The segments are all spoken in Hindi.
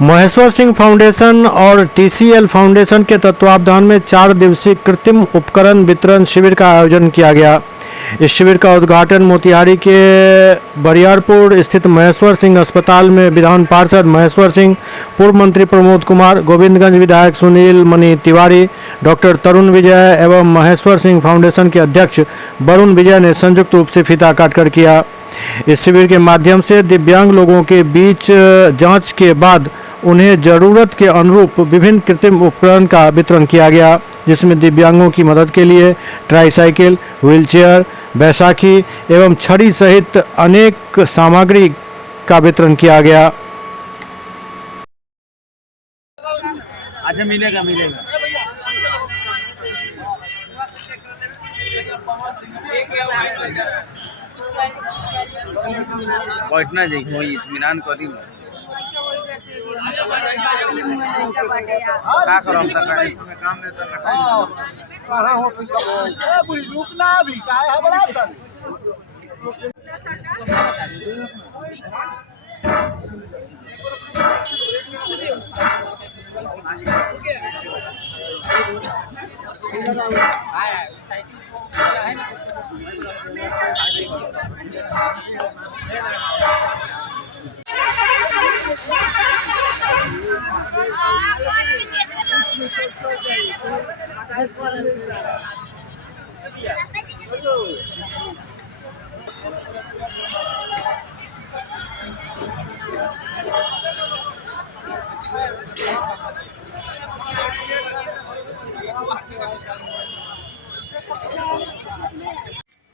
महेश्वर सिंह फाउंडेशन और टीसीएल फाउंडेशन के तत्वावधान में 4 दिवसीय कृत्रिम उपकरण वितरण शिविर का आयोजन किया गया। इस शिविर का उद्घाटन मोतिहारी के बरियारपुर स्थित महेश्वर सिंह अस्पताल में विधान पार्षद महेश्वर सिंह, पूर्व मंत्री प्रमोद कुमार, गोविंदगंज विधायक सुनील मणि तिवारी, डॉक्टर तरुण विजय एवं महेश्वर सिंह फाउंडेशन के अध्यक्ष वरुण विजय ने संयुक्त रूप से फीता काटकर किया। इस शिविर के माध्यम से दिव्यांग लोगों के बीच जांच के बाद उन्हें जरूरत के अनुरूप विभिन्न कृत्रिम उपकरण का वितरण किया गया, जिसमें दिव्यांगों की मदद के लिए ट्राईसाइकिल, व्हीलचेयर, बैसाखी एवं छड़ी सहित अनेक सामग्री का वितरण किया गया। अच्छा, मिलेगा मिलेगा। बैठना जी कोई इत्मीनान करी ना का करम तक में काम देता कहां हो बुढ़ी रुकना भी का है बड़ा तन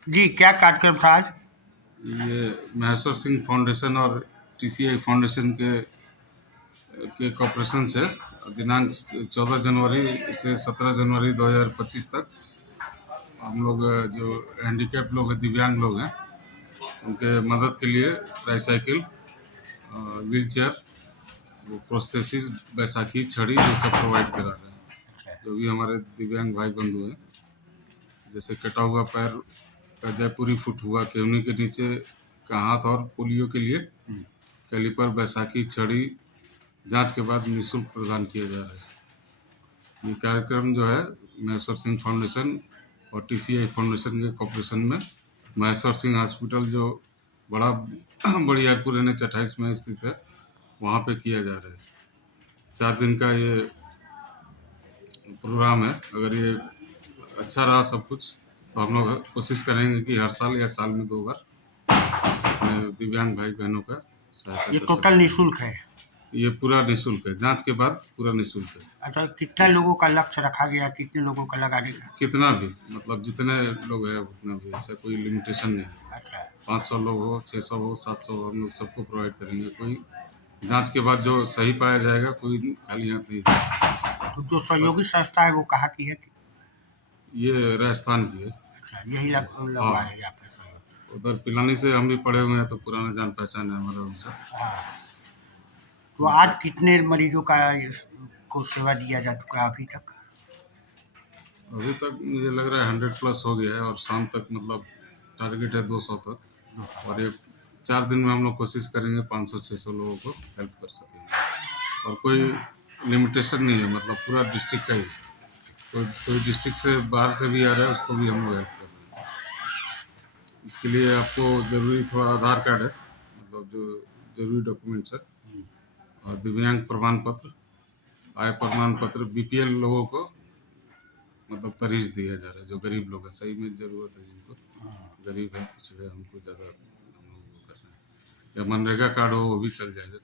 जी, क्या कार्यक्रम था आज? ये महेश्वर सिंह फाउंडेशन और टीसीआई फाउंडेशन के कॉपरेशन से दिनांक 14 जनवरी से 17 जनवरी 2025 तक हम लोग जो हैंडीकैप लोग हैं, दिव्यांग लोग हैं, उनके मदद के लिए ट्राईसाइकिल, व्हीलचेयर, वो प्रोस्थेसिस, बैसाखी, छड़ी, ये सब प्रोवाइड करा रहे हैं। जो भी हमारे दिव्यांग भाई बंधु हैं, जैसे कटा हुआ पैर का जयपुरी फुट हुआ, केवनी के नीचे का हाथ और पोलियो के लिए कैलिपर, बैसाखी, छड़ी जांच के बाद निःशुल्क प्रदान किया जा रहा है। ये कार्यक्रम जो है महेश्वर सिंह फाउंडेशन और टीसीआई फाउंडेशन के कॉपरेशन में महेश्वर सिंह हॉस्पिटल जो बड़ा बरियारपुर NH 28 में स्थित है, वहाँ पे किया जा रहा है। 4 दिन का ये प्रोग्राम है। अगर ये अच्छा रहा सब कुछ, तो हम लोग कोशिश करेंगे कि हर साल या साल में 2 बार अपने दिव्यांग भाई बहनों का सहायता ये कर टोटल सकें। निःशुल्क है? ये पूरा निःशुल्क है, जांच के बाद पूरा निःशुल्क है। अच्छा, कितना लोगों का लक्ष्य रखा गया, कितने लोगों का लगाने का? कितना भी, मतलब जितने लोग हैं उतना भी, ऐसा कोई लिमिटेशन नहीं है। अच्छा, 500 लोग हो, 600 हो, 700 हो, हम लोग सबको प्रोवाइड करेंगे। कोई जांच के बाद जो सही पाया जाएगा, कोई खाली हाथ नहीं जाएगा। तो जो सहयोगी संस्था है वो कहाँ की है? ये राजस्थान की है। अच्छा, यही लगवा रहे हैं आप सहयोग? उधर पिलानी से हम भी पढ़े हुए हैं, तो पुराना जान पहचान है हमारा उनसे। हाँ, तो आज कितने मरीजों का को सेवा दिया जा चुका है अभी तक? अभी तक मुझे लग रहा है 100+ हो गया है, और शाम तक मतलब टारगेट है 200 तक। और ये 4 दिन में हम लोग कोशिश करेंगे 500-600 लोगों को हेल्प कर सकेंगे। और कोई लिमिटेशन नहीं है, मतलब पूरा डिस्ट्रिक्ट का ही। कोई डिस्ट्रिक्ट से बाहर से भी आ रहा है, उसको भी हम लोग हेल्प कर रहे हैं। इसके लिए आपको ज़रूरी थोड़ा आधार कार्ड है, मतलब जो ज़रूरी डॉक्यूमेंट्स है, और दिव्यांग प्रमाण पत्र, आय प्रमाण पत्र। BPL लोगों को मतलब तरजीह दिया जा रहा है, जो गरीब लोग हैं, सही में ज़रूरत है जिनको, गरीब है, पिछड़े, हमको ज़्यादा हम लोग वो कर रहे हैं। या मनरेगा कार्ड हो, वो भी चल जाएगा।